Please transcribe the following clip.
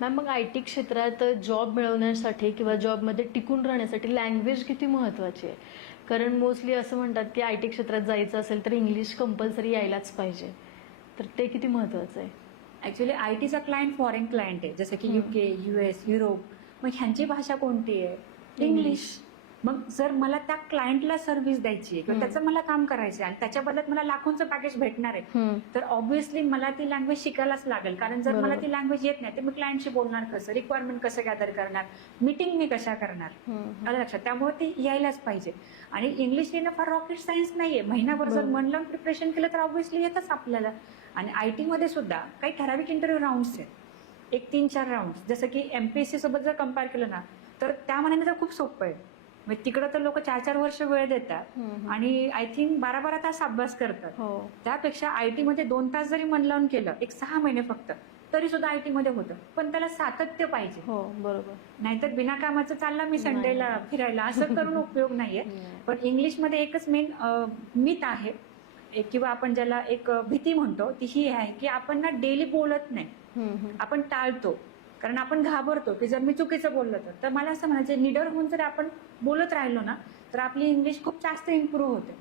Ma'am, मग IT क्षेत्रात job मिळवण्यासाठी किंवा जॉबमध्ये टिकून राहण्यासाठी लँग्वेज किती महत्त्वाची आहे? कारण मोस्टली असं म्हणतात की IT क्षेत्रात जायचं असेल तर इंग्लिश कंपल्सरी यायलाच पाहिजे. तर ते किती महत्त्वाचं आहे? ऍक्च्युली आयटीचा क्लायंट फॉरेन क्लायंट आहे, जसं की UK, US, युरोप. मग ह्यांची भाषा कोणती आहे? इंग्लिश. मग जर मला त्या क्लायंटला सर्व्हिस द्यायची आहे किंवा त्याचं मला काम करायचं आहे आणि त्याच्या बदल्यात मला लाखोंचं पॅकेज भेटणार आहे, तर ऑब्व्हियसली मला ती लँग्वेज शिकायलाच लागेल. कारण जर मला बरोबर. ती लँग्वेज येत नाही तर मी क्लायंटशी बोलणार कसं, रिक्वायरमेंट कसं गॅदर करणार, मीटिंग मी कशा करणार, आलं लक्षात. त्यामुळे ती यायलाच पाहिजे. आणि इंग्लिश येणं फार रॉकेट सायन्स नाहीये. महिनाभर जर बरोबर. मन लावून प्रिपरेशन केलं तर ऑब्व्हियसली येतच आपल्याला. आणि IT मध्ये सुद्धा काही ठराविक इंटरव्ह्यू राऊंड्स आहेत, एक 3-4 राऊंड. जसं की MPSC सोबत जर कम्पेअर केलं ना, तर त्या मनाने तर खूप सोपं आहे. म्हणजे तिकडं तर लोक 4-4 वर्ष वेळ देतात आणि आय थिंक 12-12 तास अभ्यास करतात. हो. त्यापेक्षा IT मध्ये 2 तास जरी मन लावून केलं, एक 6 महिने फक्त, तरी सुद्धा IT मध्ये होतं. पण त्याला सातत्य पाहिजे. हो, बरोबर. नाहीतर बिना कामाचं चालला मी संडेला फिरायला, असं करून उपयोग नाहीये. पण इंग्लिशमध्ये एकच मेन मिथ आहे, किंवा आपण ज्याला एक भीती म्हणतो, ती ही आहे की आपण ना डेली बोलत नाही, आपण टाळतो. कारण आपण घाबरतो की जर मी चुकीचं बोललो तर मला असं म्हणायचं, निडर होऊन जर आपण बोलत राहिलो ना तर आपली इंग्लिश खूप जास्त इम्प्रूव्ह होते.